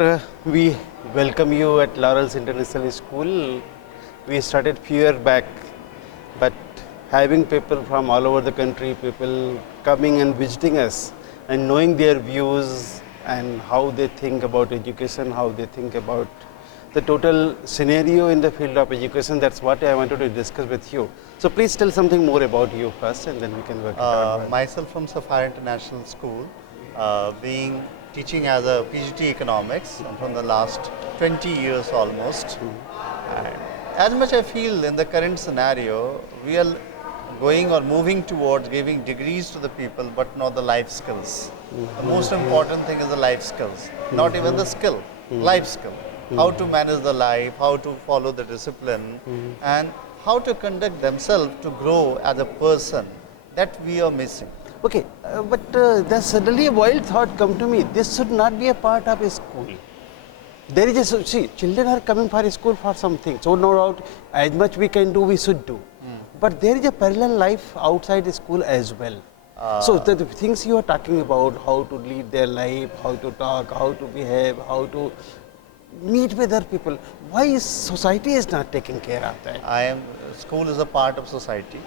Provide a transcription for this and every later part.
We welcome you at Laurels International School. We started few years back, but having people from all over the country, people coming and visiting us and knowing their views and how they think about education, how they think about the total scenario in the field of education. That's what I wanted to discuss with you. So please tell something more about you first, and then we can work it out. Myself from Sapphire International School, being teaching as a PGT economics from the last 20 years almost. And as much I feel in the current scenario, we are going or moving towards giving degrees to the people, but not the life skills. The most important thing is the life skills, not even the skill, life skill. How to manage the life, how to follow the discipline, and how to conduct themselves to grow as a person, that we are missing. Okay, but there's suddenly a wild thought come to me. This should not be a part of a school. There is a, see, children are coming for a school for something. So no doubt, as much we can do, we should do. But there is a parallel life outside the school as well. So the things you are talking about, how to lead their life, how to talk, how to behave, how to meet with other people. Why is society is not taking care of that? School is a part of society.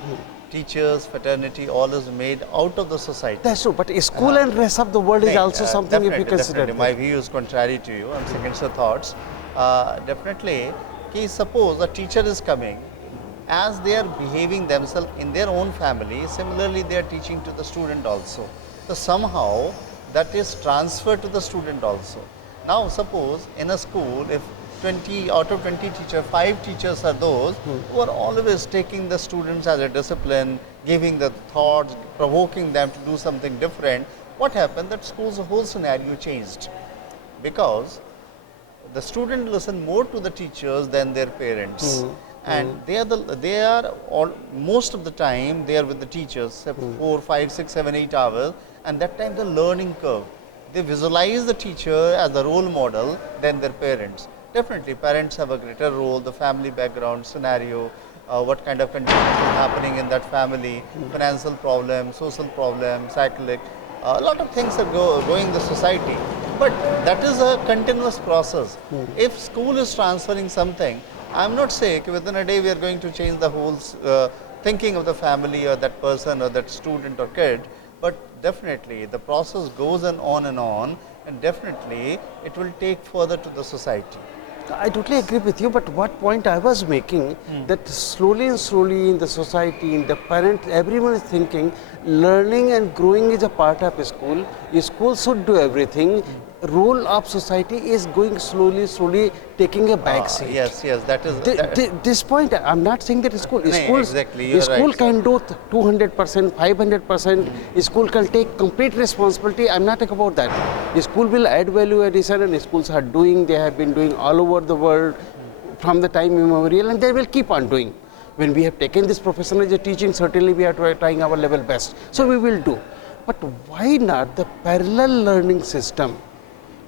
Teachers, fraternity, all is made out of the society. That's true, but a school and rest of the world is also something if you consider. My view is contrary to you. I'm second your thoughts. Definitely, suppose a teacher is coming, as they are behaving themselves in their own family, similarly they are teaching to the student also. So somehow that is transferred to the student also. Now suppose in a school, if 20 out of 20 teachers, 5 teachers are those who are always taking the students as a discipline, giving the thoughts, provoking them to do something different. What happened? That school's whole scenario changed, because the students listen more to the teachers than their parents. And they are all, most of the time they are with the teachers, 4, 5, 6, 7, 8 hours, and that time the learning curve. They visualize the teacher as the role model than their parents. Definitely, parents have a greater role, the family background, scenario, what kind of conditions is happening in that family, financial problems, social problems, cyclic, a lot of things are going in the society. But that is a continuous process. If school is transferring something, I am not saying within a day we are going to change the whole thinking of the family or that person or that student or kid, but definitely the process goes on, and definitely it will take further to the society. I totally agree with you, but what point I was making, that slowly and slowly in the society, in the parent, everyone is thinking learning and growing is a part of a school. A school should do everything. Role of society is going slowly taking a back seat. Yes, that is this point. I'm not saying that school exactly, a school right, can do 200%, 500%. A school can take complete responsibility. I'm not talking about that. A school will add value addition, and schools are doing. They have been doing all over the world from the time immemorial, and they will keep on doing. When we have taken this profession as a teaching, certainly we are trying our level best. So we will do. But why not the parallel learning system,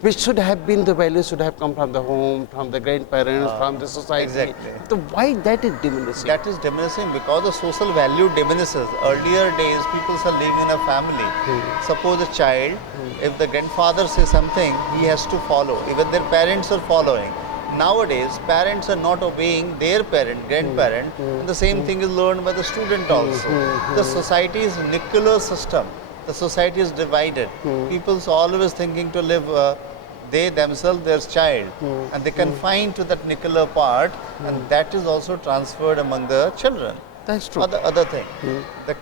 which should have been the values should have come from the home, from the grandparents, from the society. Exactly. So why that is diminishing? That is diminishing because the social value diminishes. Earlier days, people are living in a family. Suppose a child, if the grandfather says something, he has to follow. Even their parents are following. Nowadays, parents are not obeying their grandparent. And the same thing is learned by the student also. The society is nuclear system. The society is divided. People are always thinking to live they themselves, their child, and they confine to that nuclear part, and that is also transferred among the children. That's true. Other thing,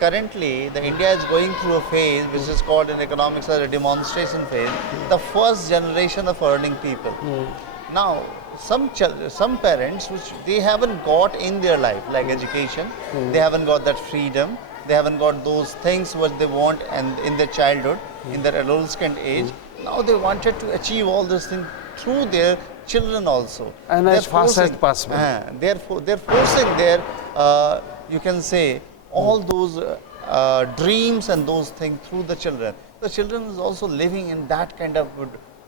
currently the India is going through a phase which is called in economics as a demonstration phase. The first generation of earning people. Now, some parents which they haven't got in their life, like education, they haven't got that freedom. They haven't got those things what they want and in their childhood, in their adolescent age. Now they wanted to achieve all these things through their children also. And as fast as possible. They're forcing their, you can say, all those dreams and those things through the children. The children is also living in that kind of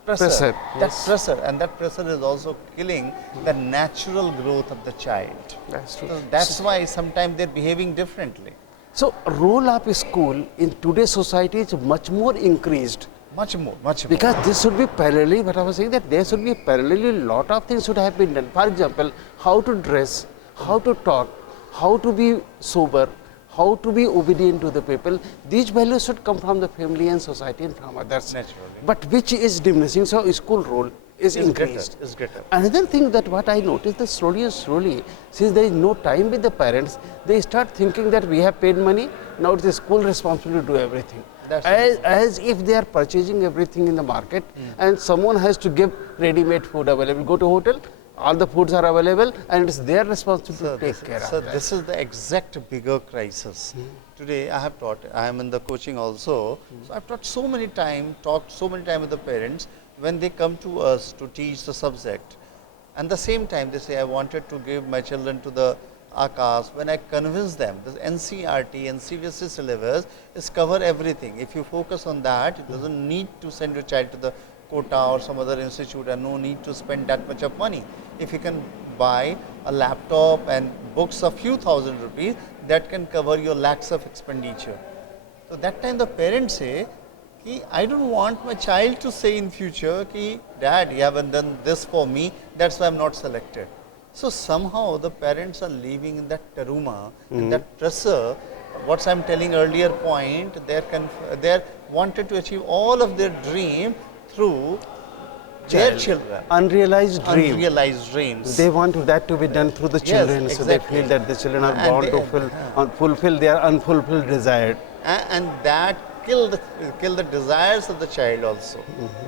pressure. That pressure is also killing the natural growth of the child. That's true. So that's why sometimes they're behaving differently. So role of a school in today's society is much more increased Much more, much more. Because this should be parallelly, but I was saying that there should be parallelly lot of things should have been done. For example, how to dress, how to talk, how to be sober, how to be obedient to the people. These values should come from the family and society and from others. Naturally. But which is diminishing, so school role is increased. Is greater. Another thing that what I noticed that slowly and slowly, since there is no time with the parents, they start thinking that we have paid money, now it's the school responsibility to do everything. That's As if they are purchasing everything in the market and someone has to give ready-made food available. Go to hotel, all the foods are available and it's their responsibility to take care So of that. this is the exact bigger crisis. Today I have taught, I am in the coaching also, so I have taught so many time, talked so many time with the parents when they come to us to teach the subject. And the same time they say I wanted to give my children to the Akash. When I convince them, this NCRT and CBSE syllabus is cover everything. If you focus on that, it doesn't need to send your child to the Kota or some other institute and no need to spend that much of money. If you can buy a laptop and books of few thousand rupees, that can cover your lakhs of expenditure. So that time the parents say, Ki, I don't want my child to say in future, Ki, Dad, you haven't done this for me, that's why I'm not selected. So somehow the parents are living in that taruma, in that pressure. What I'm telling earlier point, they're wanted to achieve all of their dream through their children. Unrealized dream. Unrealized dreams. They want that to be done through the children, so they exactly. feel that the children are And born they- to fulfill their unfulfilled desire. And that kill the desires of the child also.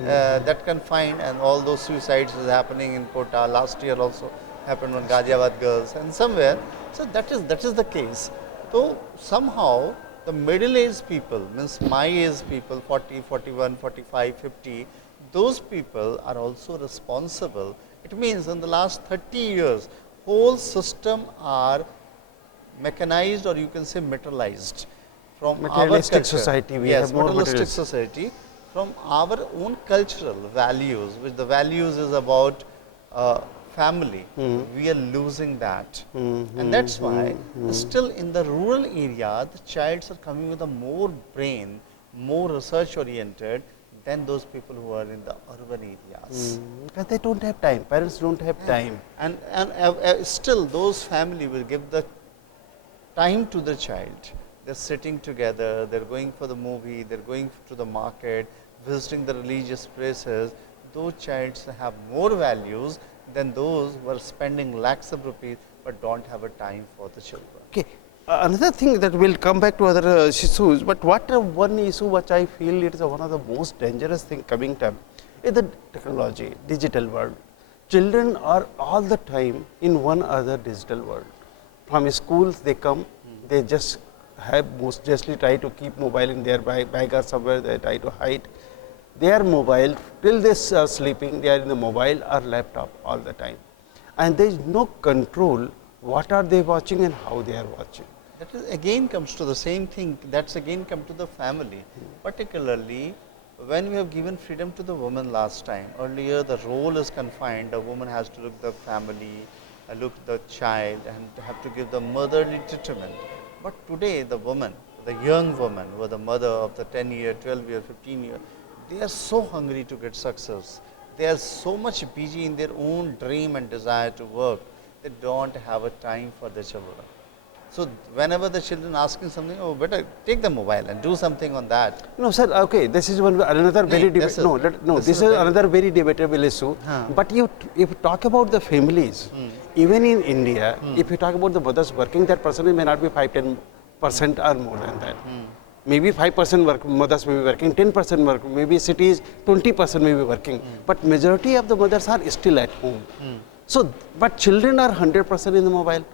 That can find, and all those suicides is happening in Kota. Last year also happened on Ghaziabad girls and somewhere. So that is the case. So somehow the middle-aged people, means my age people, 40, 41, 45, 50, those people are also responsible. It means in the last 30 years, whole system are mechanized, or you can say materialized from Materialistic our culture. society, we Yes, have more materialistic materialistic. society, from our own cultural values, which the values is about family. We are losing that, and that's why still in the rural area, the childs are coming with a more brain, more research oriented than those people who are in the urban areas. Because they don't have time. Parents don't have time. And still those family will give the time to the child. They're sitting together, they're going for the movie, they're going to the market, visiting the religious places. Those childs have more values than those who are spending lakhs of rupees but don't have a time for the children. Okay. Another thing that will come back to other issues, but what one issue which I feel it is one of the most dangerous thing coming time is the technology, digital world. Children are all the time in one other digital world. From schools they come, they just have mostly try to keep mobile in their bag or somewhere, they try to hide. They are mobile, till they are sleeping, they are in the mobile or laptop all the time. And there is no control what are they watching and how they are watching. That is again comes to the same thing, that's again come to the family, particularly when we have given freedom to the woman last time. Earlier the role is confined, the woman has to look the family, look the child, and have to give the motherly treatment. But today the woman, the young woman, or the mother of the 10-year, 12-year, 15-year, they are so hungry to get success. They are so much busy in their own dream and desire to work, they don't have a time for their children. So whenever the children asking something, oh, better take the mobile and do something on that. No, sir. Okay, this is another very this is- this is another very debatable issue. But if you talk about the families, even in India, if you talk about the mothers working, that percentage may not be 5-10% or more than that. Maybe 5% work, mothers may be working, 10% work, maybe cities 20% may be working, but majority of the mothers are still at home. So, but children are 100% in the mobile.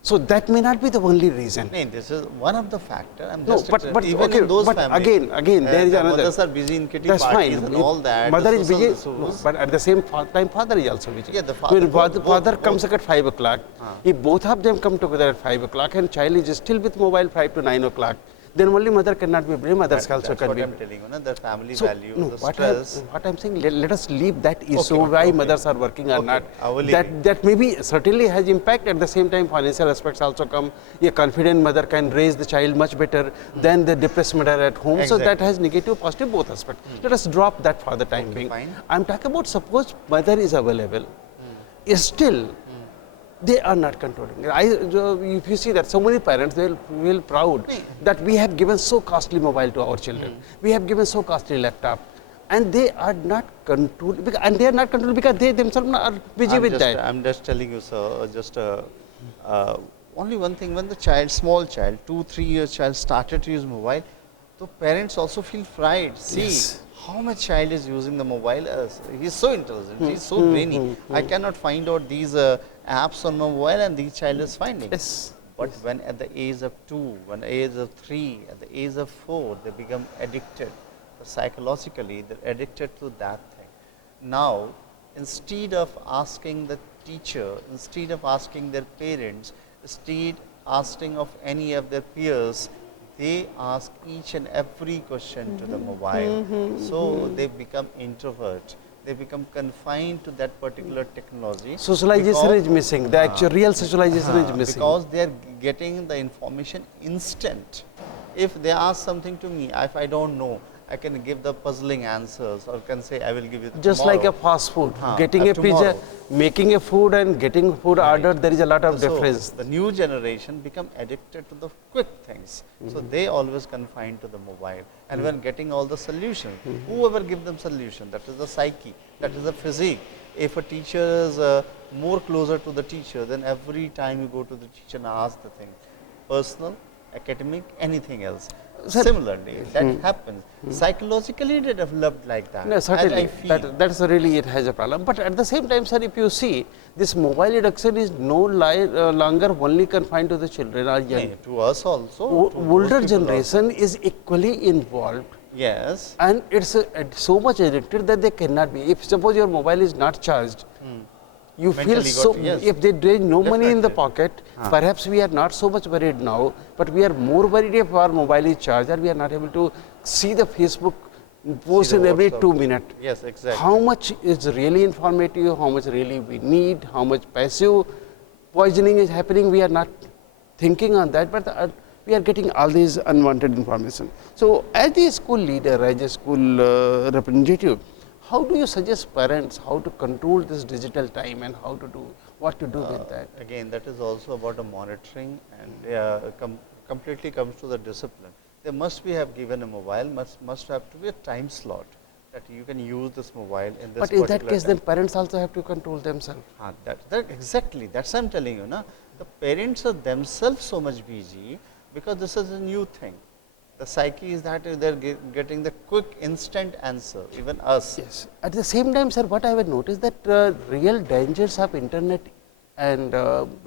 So that may not be the only reason. No, this is one of the factor. I'm No, just but even okay, in those but families, again, there is the another. mothers are busy in kitty That's parties fine. and all that. Mother the is social busy, no, issues. but at the same time, father is also busy. Yeah, the When father- father both- comes at 5 o'clock, if both of them come together at 5 o'clock and child is still with mobile 5 to 9 o'clock, then only mother cannot be blamed, others also That's can what be I'm telling you, the family So, value, no, the what, I, stress. what I'm saying, let us leave that issue, Okay, why okay. mothers are working or Okay, not. I will leave it. That maybe certainly has impact. At the same time, financial aspects also come. A confident mother can raise the child much better than the depressed mother at home. So that Exactly. has negative, positive both aspects. Let us drop that for the time being. fine. I'm talking about suppose mother is available, still they are not controlling. If you see that so many parents, they will feel proud that we have given so costly mobile to our children. We have given so costly laptop. And they are not controlled, and they are not controlled because they themselves are busy with that. I'm just telling you, sir, only one thing, when the child, small child, 2-3 years child started to use mobile, the parents also feel pride. See, Yes. how much child is using the mobile? He's so intelligent, he's so brainy. I cannot find out these apps on my mobile and the child is finding. Yes. But when at the age of 2, when at the age of 3, at the age of 4, they become addicted. Psychologically, they're addicted to that thing. Now, instead of asking the teacher, instead of asking their parents, instead asking of any of their peers, they ask each and every question to the mobile. So they become introvert. They become confined to that particular technology. Socialization because- is missing. The actual real socialization is missing. because they are getting the information instant. If they ask something to me, if I don't know, I can give the puzzling answers, or can say I will give you Just like a tomorrow. fast food, getting a tomorrow. pizza, making a food and getting food ordered, there is a lot of So difference. the new generation become addicted to the quick things. So they always confined to the mobile. And when getting all the solution, whoever give them solution, that is the psyche, that is the physique. If a teacher is more closer to the teacher, then every time you go to the teacher and ask the thing, personal, academic, anything else. Sir- Similarly, that happens. Psychologically, they developed like that. No, And certainly, I feel that's really it has a problem. But at the same time, sir, if you see, this mobile addiction is no longer only confined to the children or young. to us also. to those Older people also. generation is equally involved. Yes. And it's so much addicted that they cannot be. If suppose your mobile is not charged, you feel Mentally so. got- yes. If there is no money in the Definitely. pocket, perhaps we are not so much worried now, but we are more worried if our mobile is charged and we are not able to see the Facebook post the in every WhatsApp. 2 minutes. Yes, exactly. How much is really informative, how much really we need, how much passive poisoning is happening, we are not thinking on that, but we are getting all these unwanted information. So, as a school leader, as a school representative, how do you suggest parents how to control this digital time and how to do, what to do with that? Again, that is also about the monitoring, and completely comes to the discipline. They must be have given a mobile, must have to be a time slot that you can use this mobile in this But in that particular case, time. then parents also have to control themselves. That exactly, that's I'm telling you, na? The parents are themselves so much busy because this is a new thing. The psyche is that they're getting the quick instant answer, even us. Yes. At the same time, sir, what I have noticed that real dangers of internet and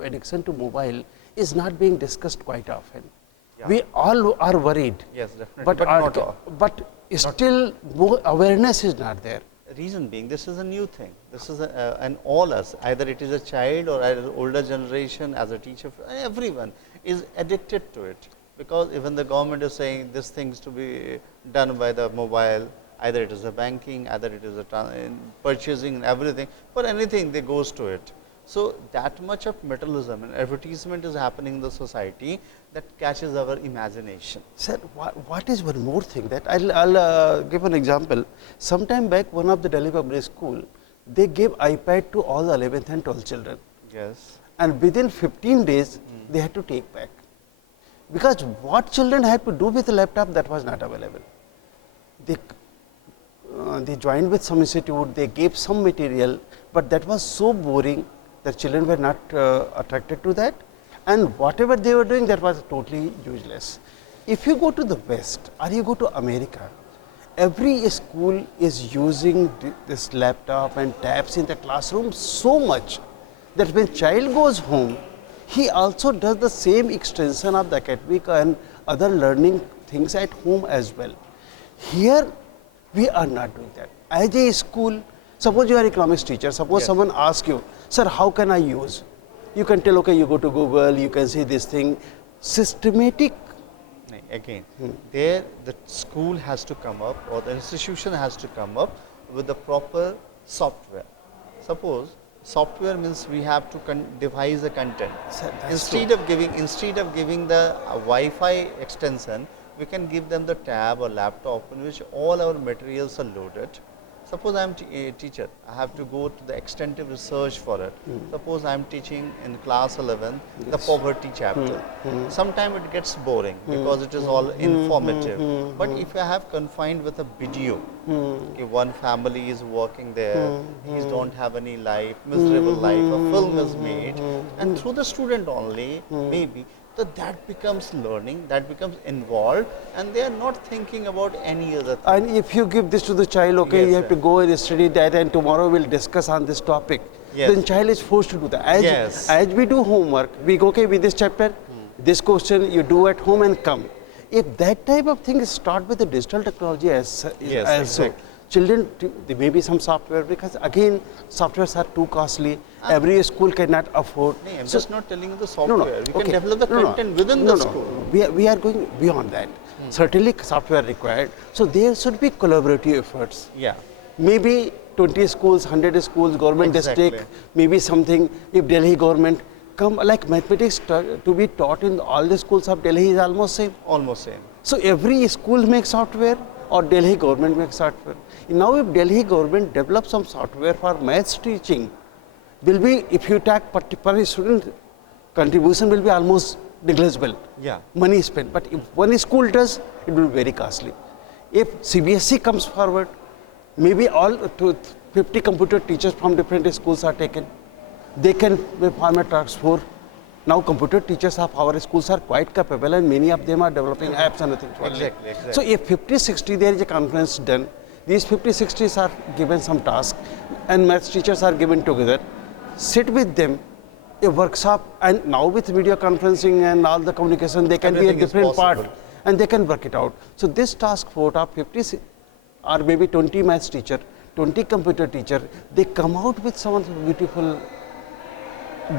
addiction to mobile is not being discussed quite often. Yeah. We all are worried, Yes, definitely. but, not all. still more awareness is not there. Reason being, this is a new thing. This is an all us, either it is a child or either older generation, as a teacher, everyone is addicted to it. Because even the government is saying this things to be done by the mobile, either it is a banking, either it is a purchasing and everything, for anything they goes to it. So that much of materialism and advertisement is happening in the society that catches our imagination. Sir, what is one more thing that I'll give an example. Sometime back, one of the Delhi public school, they gave iPad to all the 11th and 12th children, Yes. and within 15 days, they had to take back. Because what children had to do with the laptop, that was not available. They joined with some institute, they gave some material, but that was so boring that children were not attracted to that, and whatever they were doing, that was totally useless. If you go to the West or you go to America, every school is using this laptop and tabs in the classroom so much that when child goes home, he also does the same extension of the academic and other learning things at home as well. Here, we are not doing that. As a school, suppose you are economics teacher, suppose someone asks you, sir, how can I use? You can tell, okay, you go to Google, you can see this thing. Systematic again. There, the school has to come up or the institution has to come up with the proper software. Suppose software means we have to devise the content. That's Instead of giving the Wi-Fi extension, we can give them the tab or laptop in which all our materials are loaded. Suppose I am a teacher, I have to go to the extensive research for it. Suppose I am teaching in class 11 the poverty chapter. Sometimes it gets boring because it is all informative. But if I have confined with a video, okay, one family is working there, he don't have any life, miserable life, a film is made, and through the student only, maybe. So that becomes learning, that becomes involved, and they are not thinking about any other thing. And if you give this to the child, okay, Yes, you have sir. to go and study that, and tomorrow we'll discuss on this topic. Yes. Then child is forced to do that. Yes. As we do homework, we go, okay, with this chapter, this question you do at home and come. If that type of thing is start with the digital technology as Yes, also, exactly. children, there may be some software because again, softwares are too costly. Every school cannot afford. No, I'm So- just not telling you the software. no, We can okay. develop the No, no. content within No, the no. school. We are going beyond that. Certainly software required. So there should be collaborative efforts. Yeah. Maybe 20 schools, 100 schools, government Exactly. district, maybe something, if Delhi government come, like mathematics to be taught in all the schools of Delhi is almost same. Almost same. So every school makes software or Delhi government makes software. Now if Delhi government develops some software for maths teaching, will be, if you take per student, contribution will be almost negligible. Yeah. Money spent. But if one school does, it will be very costly. If CBSE comes forward, maybe all 50 computer teachers from different schools are taken. They can form a task force. Now computer teachers of our schools are quite capable and many of them are developing apps and other things. Exactly, exactly. So if 50, 60 there is a conference done, these 50, 60s are given some task and maths teachers are given together, sit with them, a workshop, and now with video conferencing and all the communication, they can Everything be a is different part possible. and they can work it out. So this task force of 50 or maybe 20 maths teacher, 20 computer teacher, they come out with some beautiful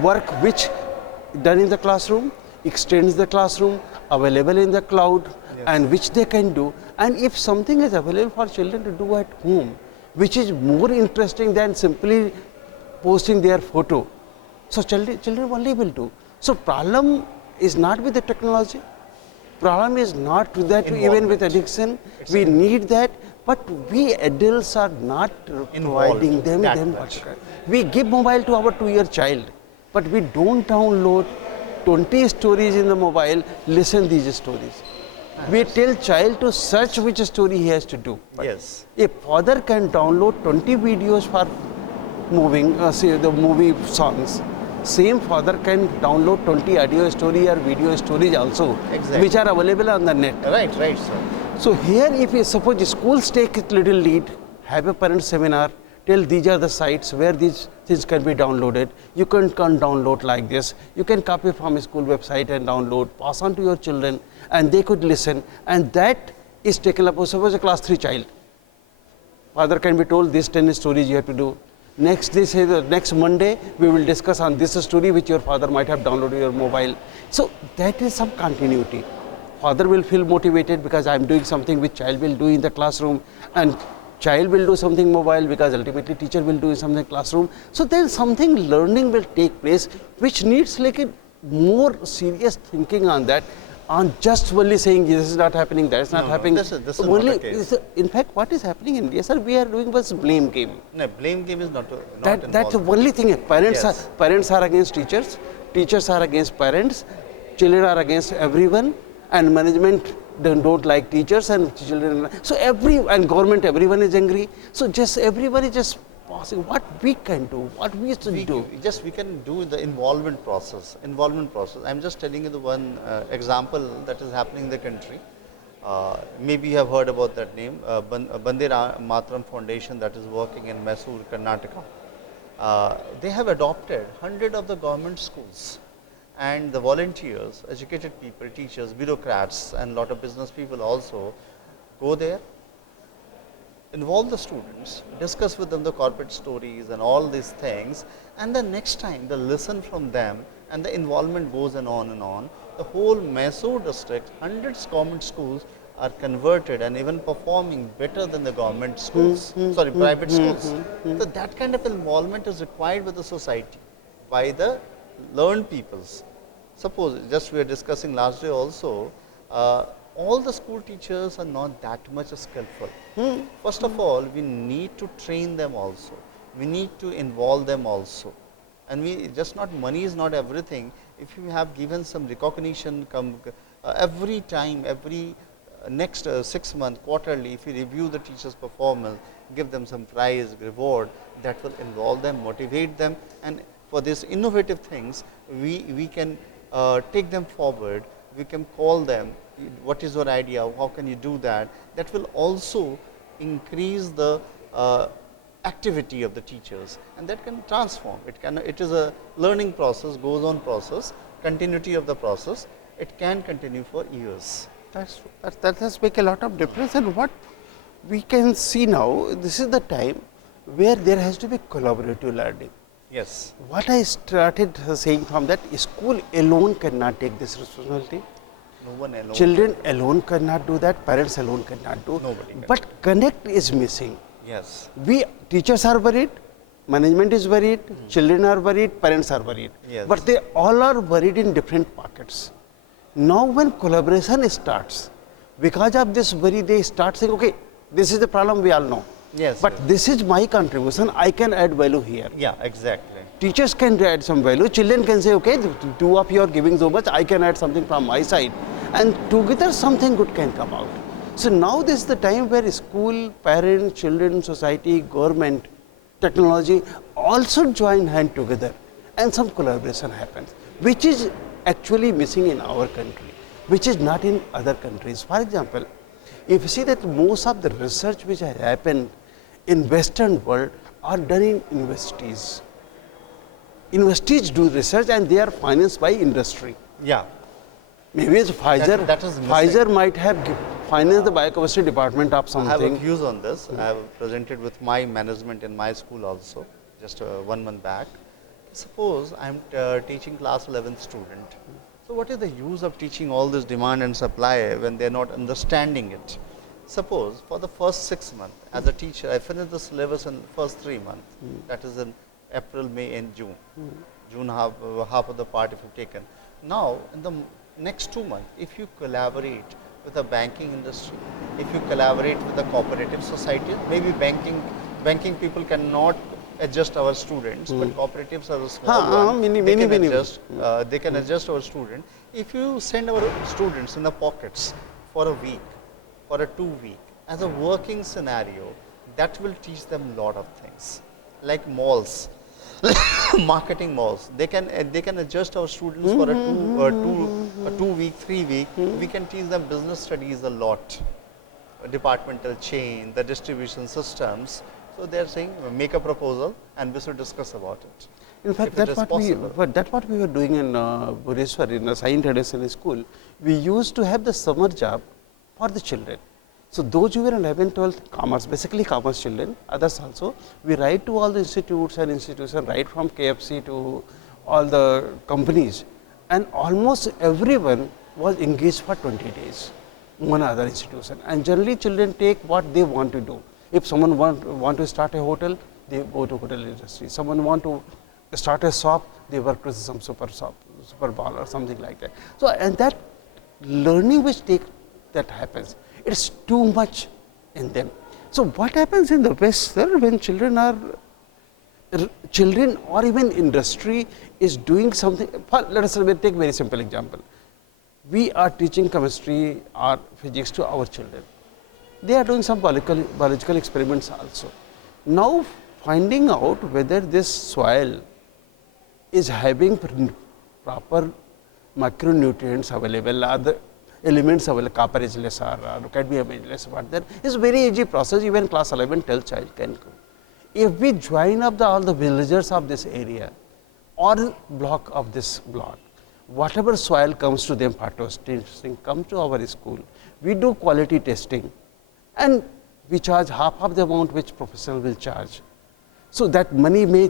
work which done in the classroom, extends the classroom, available in the cloud, and which they can do. And if something is available for children to do at home, which is more interesting than simply posting their photo, so children only will do. So problem is not with the technology. Problem is not to that even with addiction. We need that, but we adults are not providing them that them much. what. We give mobile to our 2-year child, but we don't download 20 stories in the mobile, listen these stories. We tell child to search which story he has to do. But Yes. a father can download 20 videos for say the movie songs. Same father can download 20 audio story or video stories also, Exactly. which are available on the net. Right, right, sir. So here, if you suppose schools take a little lead, have a parent seminar, tell these are the sites where these things can be downloaded. You can download like this. You can copy from a school website and download, pass on to your children, and they could listen. And that is taken up. Suppose a class 3 child. Father can be told these 10 stories you have to do. Next, they say the next Monday we will discuss on this story which your father might have downloaded your mobile. So that is some continuity. Father will feel motivated because I am doing something which child will do in the classroom, and child will do something mobile because ultimately teacher will do something classroom. So then something learning will take place which needs like a more serious thinking on that. On just only saying this is not happening, that is not No, no, happening. this is only, not the case. in fact, what is happening in India, sir, we are doing was blame game. No, blame game is not That's the involved. only thing. Parents Yes. are against teachers, teachers are against parents, children are against everyone, and management don't like teachers and children. So and government, everyone is angry. So just everyone is just passing. What we can do, what we should do. We can do the involvement process. I'm just telling you the one example that is happening in the country. Maybe you have heard about that name, Bande Mataram Foundation that is working in Mysore, Karnataka. They have adopted 100 of the government schools, and the volunteers, educated people, teachers, bureaucrats, and lot of business people also go there, involve the students, discuss with them the corporate stories and all these things, and the next time they listen from them and the involvement goes on and on. The whole Mysore district, hundreds government schools are converted and even performing better than the government schools, sorry, private schools. So that kind of involvement is required with the society by the learned peoples. Suppose, just we were discussing last day also, all the school teachers are not that much skillful. First of all, we need to train them also. We need to involve them also. And we just not, money is not everything. If you have given some recognition every time, every next 6 months, quarterly, if you review the teacher's performance, give them some prize, reward, that will involve them, motivate them, and for these innovative things, we can take them forward, we can call them, what is your idea, how can you do that? That will also increase the activity of the teachers, and that can transform. It is a learning process, goes on process, continuity of the process, it can continue for years. That does make a lot of difference. And what we can see now, this is the time where there has to be collaborative learning. Yes. What I started saying from that, school alone cannot take this responsibility. No one alone. Children alone cannot do that, parents alone cannot do. Nobody can. But connect is missing. Yes. We teachers are worried, management is worried, children are worried, parents are worried. Yes. But they all are worried in different pockets. Now when collaboration starts, because of this worry, they start saying, okay, this is the problem we all know. Yes. But yes. this is my contribution, I can add value here. Yeah, exactly. Teachers can add some value, children can say, okay, two of you are giving so much, I can add something from my side. And together something good can come out. So now this is the time where school, parents, children, society, government, technology also join hand together and some collaboration happens, which is actually missing in our country, which is not in other countries. For example, if you see that most of the research which has happened in Western world are done in universities. Universities do research and they are financed by industry. Yeah. Maybe it's Pfizer. That is missing. Pfizer might have financed the biochemistry department of I something. have a views on this. I have presented with my management in my school also, just 1 month back. Suppose I am teaching class 11th student. So what is the use of teaching all this demand and supply when they are not understanding it? Suppose for the first 6 months, as a teacher, I finished the syllabus in first 3 months. That is in April, May and June. June half of the part if you've taken. Now in the next 2 months, if you collaborate with the banking industry, if you collaborate with the cooperative society, maybe banking people cannot adjust our students, but cooperatives are a small one. They can adjust our student. If you send our students in the pockets for a week, for a 2 week, as a working scenario, that will teach them a lot of things, like malls. Marketing malls, they can adjust our students for a 2 week, 3 week. We can teach them business studies a lot, departmental chain, the distribution systems. So they are saying make a proposal and we should discuss about it. In fact, that's what we were doing in Bhubaneswar in the Sai International School. We used to have the summer job for the children. So those who were in 11th, 12th, commerce, basically commerce children, others also, we write to all the institutes and institutions, right from KFC to all the companies, and almost everyone was engaged for 20 days, one other institution. And generally children take what they want to do. If someone want to start a hotel, they go to hotel industry. Someone want to start a shop, they work with some super ball or something like that. So and that learning that happens, it's too much in them. So what happens in the West, sir, when children or even industry is doing something, let us take a very simple example. We are teaching chemistry or physics to our children. They are doing some biological experiments also. Now finding out whether this soil is having proper macronutrients available, or the elements available, copper is less or cadmium is less, but there is a very easy process, even class 11, 12 child can go. If we join up all the villagers of this area or block of this block, whatever soil comes to them for testing, come to our school, we do quality testing and we charge half of the amount which professional will charge. So that money may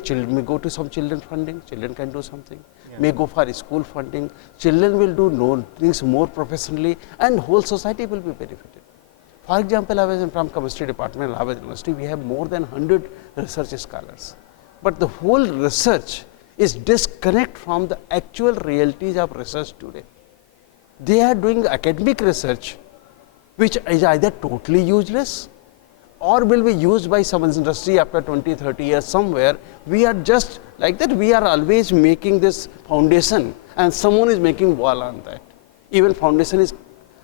go to some children funding, children can do something, may go for school funding, children will do things more professionally and whole society will be benefited. For example, I was from chemistry department at Harvard University, we have more than 100 research scholars. But the whole research is disconnect from the actual realities of research today. They are doing academic research which is either totally useless or will be used by some industry after 20, 30 years somewhere. We are just like that, we are always making this foundation and someone is making wall on that. Even foundation is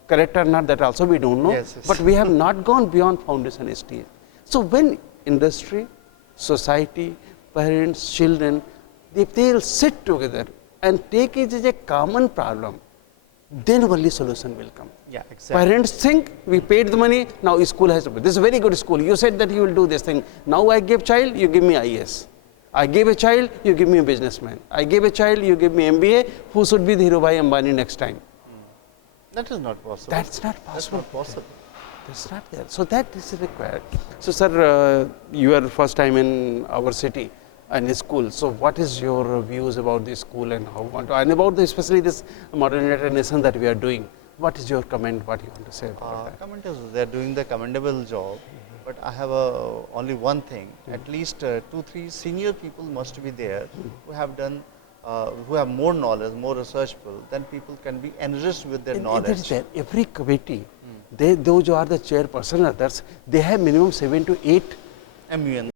correct or not, that also we don't know, Yes, yes. but we have not gone beyond foundation stage. So when industry, society, parents, children, if they will sit together and take it as a common problem, then only solution will come. Yeah, exactly. Parents think we paid the money, now school has to pay. This is a very good school. You said that you will do this thing. Now I give child, you give me IAS. I gave a child, you give me a businessman. I gave a child, you give me MBA. Who should be the Dhirubhai Ambani next time? That is not possible. That's not That's possible. not possible. That's not there. So that is required. So sir, you are first time in our city and school. So what is your views about the school and how want to, and about the, especially this modern United Nation that we are doing? What is your comment? What you want to say about that? Comment is they are doing the commendable job, but I have only one thing. At least 2-3 senior people must be there who have done, who have more knowledge, more researchful. Then people can be enriched with their It is knowledge. there. Every committee, those who are the chairperson, others, they have minimum 7 to 8 MUN.